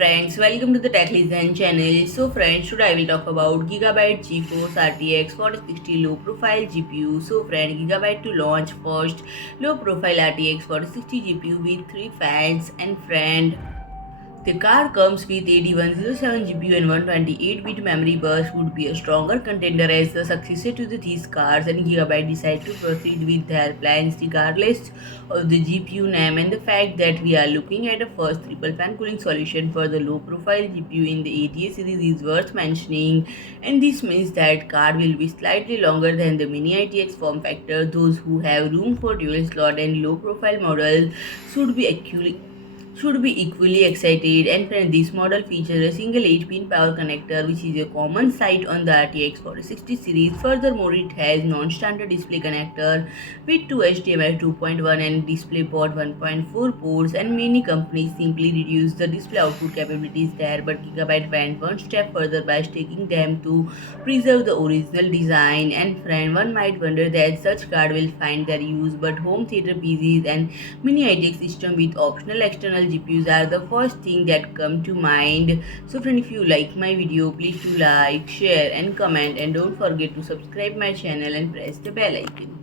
friends, welcome to the Tech Listen channel. So friends, today I will talk about Gigabyte GeForce RTX 4060 low profile GPU. So friend, Gigabyte to launch first low profile RTX 4060 GPU with 3 fans and friend. The card comes with 8107 GPU and 128-bit memory bus would be a stronger contender as the successor to these cards, and Gigabyte decided to proceed with their plans regardless of the GPU name and the fact that we are looking at a first triple fan cooling solution for the low profile GPU in the 80 series is worth mentioning, and this means that card will be slightly longer than the Mini-ITX form factor. Those who have room for dual slot and low profile models should be equally excited, and friend, this model features a single 8-pin power connector which is a common sight on the RTX 4060 series. Furthermore, it has non-standard display connector with two HDMI 2.1 and DisplayPort 1.4 ports, and many companies simply reduce the display output capabilities there, but Gigabyte went one step further by sticking them to preserve the original design. And friend, one might wonder that such card will find their use, but home theater PCs and Mini-ITX system with optional external GPUs are the first thing that come to mind. So friend, if you like my video, please do like, share and comment, and don't forget to subscribe my channel and press the bell icon.